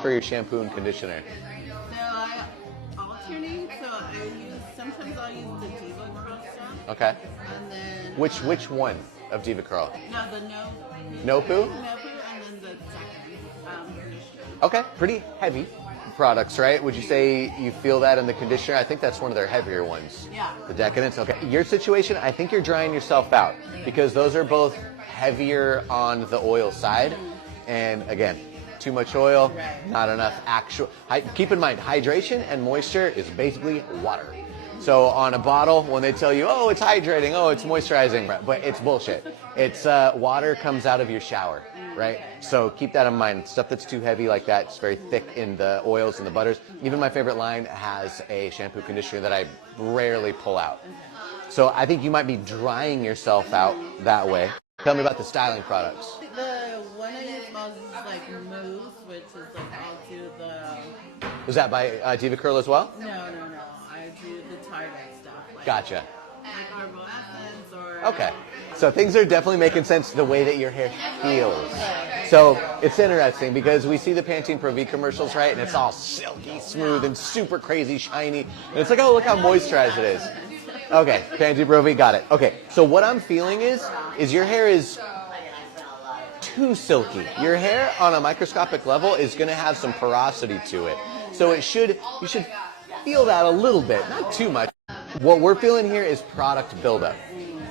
for your shampoo and conditioner? So I alternate. Sometimes I'll use the Diva Curl stuff. Okay. And then Which one of Diva Curl? no, the No poo? No poo, and then the second conditioner. Okay, pretty heavy products, right? Would you say you feel that in the conditioner? I think that's one of their heavier ones. Yeah. The Decadence. Okay. Your situation, I think you're drying yourself out because those are both heavier on the oil side. And again, too much oil, not enough actual. Keep in mind, hydration and moisture is basically water. So on a bottle, when they tell you, oh, it's hydrating, oh, it's moisturizing, but it's bullshit. It's water comes out of your shower, right? So keep that in mind. Stuff that's too heavy like that, it's very thick in the oils and the butters. Even my favorite line has a shampoo conditioner that I rarely pull out. So I think you might be drying yourself out that way. Tell me about the styling products. The one I use most is like mousse, which is like I'll do the. Was that by Diva Curl as well? No. I do the Target stuff. Like, Gotcha. Like herbal essence or. Okay. So things are definitely making sense the way that your hair feels. So it's interesting because we see the Pantene Pro V commercials, right? And it's all silky smooth and super crazy shiny. And it's like, oh, look how moisturized it is. Okay, Pantene Pro V, got it. Okay, so what I'm feeling is your hair is too silky. Your hair on a microscopic level is going to have some porosity to it. So you should feel that a little bit, not too much. What we're feeling here is product buildup.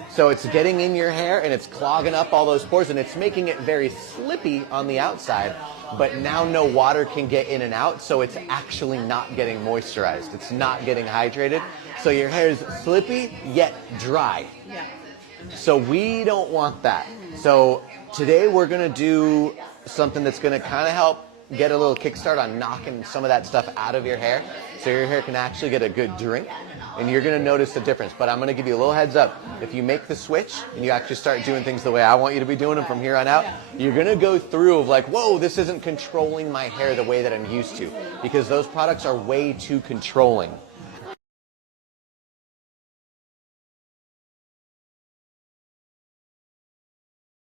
So it's getting in your hair and it's clogging up all those pores and it's making it very slippy on the outside, but now no water can get in and out, so it's actually not getting moisturized. It's not getting hydrated. So your hair is slippy yet dry. Yeah. So we don't want that. So today we're going to do something that's going to kind of help get a little kickstart on knocking some of that stuff out of your hair so your hair can actually get a good drink and you're going to notice the difference. But I'm going to give you a little heads up. If you make the switch and you actually start doing things the way I want you to be doing them from here on out, you're going to go through of like, whoa, this isn't controlling my hair the way that I'm used to, because those products are way too controlling.